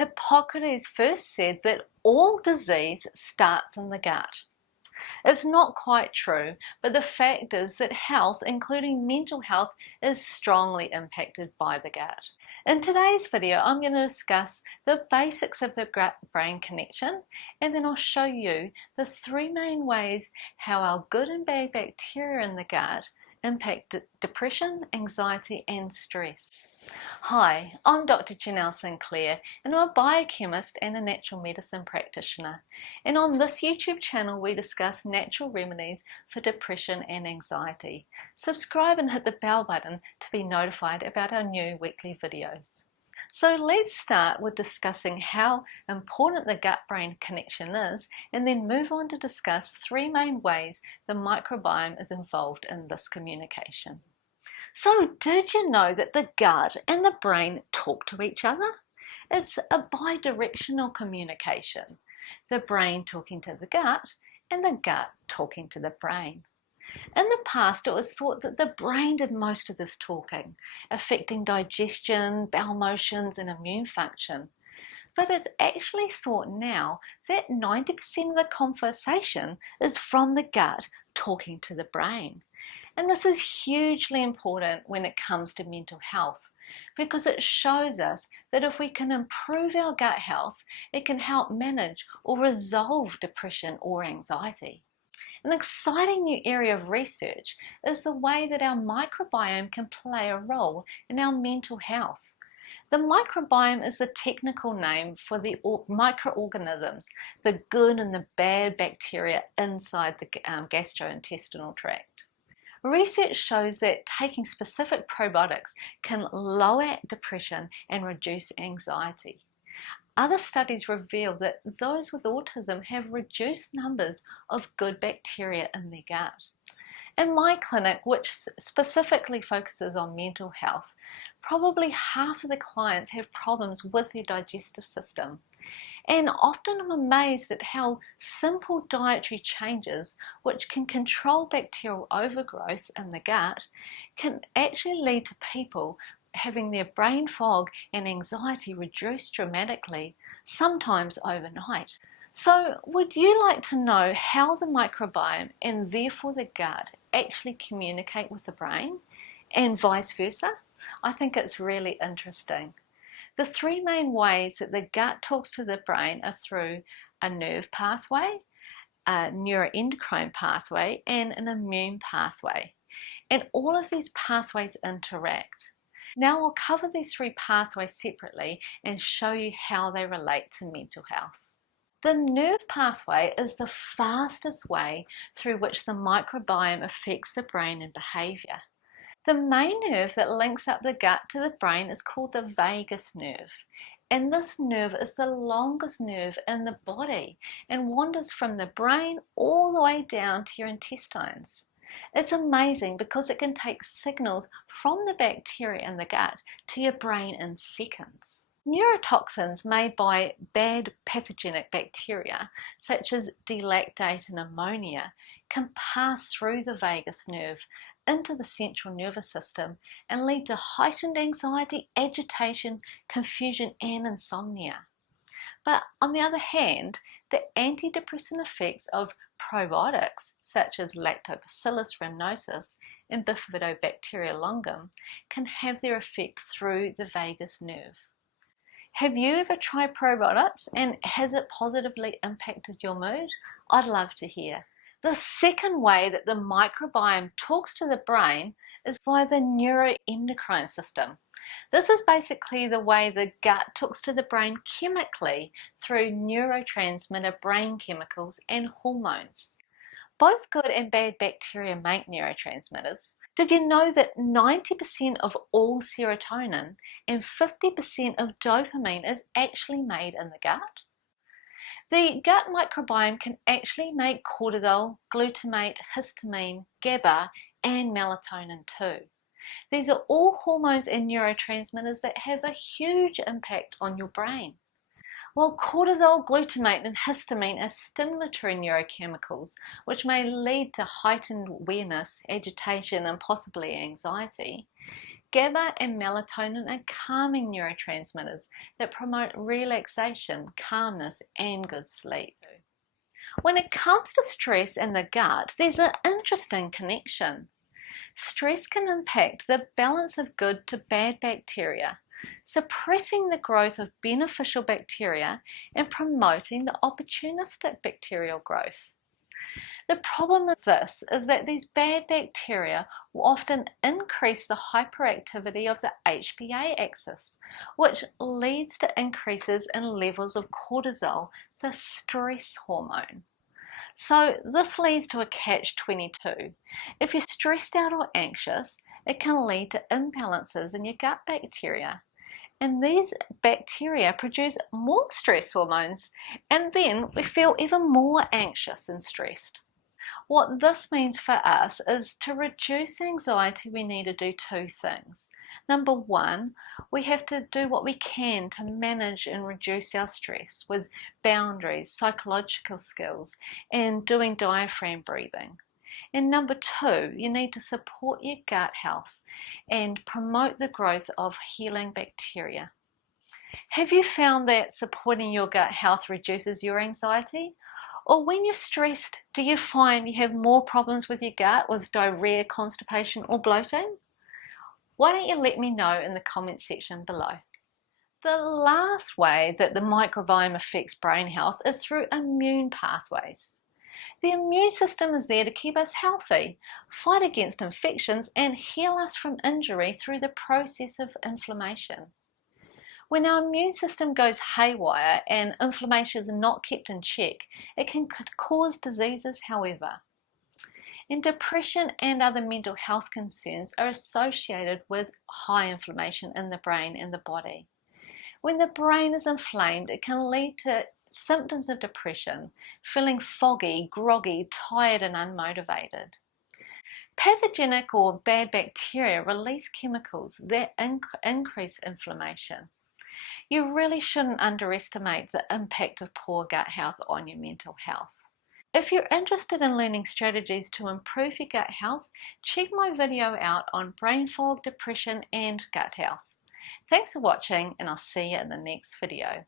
Hippocrates first said that all disease starts in the gut. It's not quite true, but the fact is that health, including mental health, is strongly impacted by the gut. In today's video, I'm going to discuss the basics of the gut-brain connection, and then I'll show you the three main ways how our good and bad bacteria in the gut impact depression, anxiety, and stress. Hi, I'm Dr. Janelle Sinclair, and I'm a biochemist and a natural medicine practitioner. And on this YouTube channel, we discuss natural remedies for depression and anxiety. Subscribe and hit the bell button to be notified about our new weekly videos. So let's start with discussing how important the gut-brain connection is, and then move on to discuss three main ways the microbiome is involved in this communication. So did you know that the gut and the brain talk to each other? It's a bidirectional communication. The brain talking to the gut and the gut talking to the brain. In the past, it was thought that the brain did most of this talking, affecting digestion, bowel motions, and immune function. But it's actually thought now that 90% of the conversation is from the gut talking to the brain. And this is hugely important when it comes to mental health, because it shows us that if we can improve our gut health, it can help manage or resolve depression or anxiety. An exciting new area of research is the way that our microbiome can play a role in our mental health. The microbiome is the technical name for the microorganisms, the good and the bad bacteria inside the gastrointestinal tract. Research shows that taking specific probiotics can lower depression and reduce anxiety. Other studies reveal that those with autism have reduced numbers of good bacteria in their gut. In my clinic, which specifically focuses on mental health, probably half of the clients have problems with their digestive system. And often I'm amazed at how simple dietary changes, which can control bacterial overgrowth in the gut, can actually lead to people having their brain fog and anxiety reduced dramatically, sometimes overnight. So would you like to know how the microbiome and therefore the gut actually communicate with the brain, and vice versa? I think it's really interesting. The three main ways that the gut talks to the brain are through a nerve pathway, a neuroendocrine pathway, and an immune pathway. And all of these pathways interact. Now I'll cover these three pathways separately and show you how they relate to mental health. The nerve pathway is the fastest way through which the microbiome affects the brain and behavior. The main nerve that links up the gut to the brain is called the vagus nerve. And this nerve is the longest nerve in the body and wanders from the brain all the way down to your intestines. It's amazing because it can take signals from the bacteria in the gut to your brain in seconds. Neurotoxins made by bad pathogenic bacteria, such as dilactate and ammonia, can pass through the vagus nerve into the central nervous system and lead to heightened anxiety, agitation, confusion, and insomnia. But on the other hand, the antidepressant effects of probiotics, such as Lactobacillus rhamnosus and Bifidobacteria longum, can have their effect through the vagus nerve. Have you ever tried probiotics, and has it positively impacted your mood? I'd love to hear. The second way that the microbiome talks to the brain is via the neuroendocrine system. This is basically the way the gut talks to the brain chemically through neurotransmitter brain chemicals and hormones. Both good and bad bacteria make neurotransmitters. Did you know that 90% of all serotonin and 50% of dopamine is actually made in the gut? The gut microbiome can actually make cortisol, glutamate, histamine, GABA, and melatonin too. These are all hormones and neurotransmitters that have a huge impact on your brain. While cortisol, glutamate, and histamine are stimulatory neurochemicals, which may lead to heightened awareness, agitation, and possibly anxiety, GABA and melatonin are calming neurotransmitters that promote relaxation, calmness, and good sleep. When it comes to stress and the gut, there's an interesting connection. Stress can impact the balance of good to bad bacteria, suppressing the growth of beneficial bacteria and promoting the opportunistic bacterial growth. The problem with this is that these bad bacteria will often increase the hyperactivity of the HPA axis, which leads to increases in levels of cortisol, the stress hormone. So this leads to a catch-22. If you're stressed out or anxious, it can lead to imbalances in your gut bacteria. And these bacteria produce more stress hormones, and then we feel even more anxious and stressed. What this means for us is to reduce anxiety, we need to do two things. Number one, we have to do what we can to manage and reduce our stress with boundaries, psychological skills, and doing diaphragm breathing. And number two, you need to support your gut health and promote the growth of healing bacteria. Have you found that supporting your gut health reduces your anxiety? Or when you're stressed, do you find you have more problems with your gut, with diarrhea, constipation, or bloating? Why don't you let me know in the comment section below. The last way that the microbiome affects brain health is through immune pathways. The immune system is there to keep us healthy, fight against infections, and heal us from injury through the process of inflammation. When our immune system goes haywire and inflammation is not kept in check, it can cause diseases, however. And depression and other mental health concerns are associated with high inflammation in the brain and the body. When the brain is inflamed, it can lead to symptoms of depression, feeling foggy, groggy, tired, and unmotivated. Pathogenic or bad bacteria release chemicals that increase inflammation. You really shouldn't underestimate the impact of poor gut health on your mental health. If you're interested in learning strategies to improve your gut health, check my video out on brain fog, depression, and gut health. Thanks for watching, and I'll see you in the next video.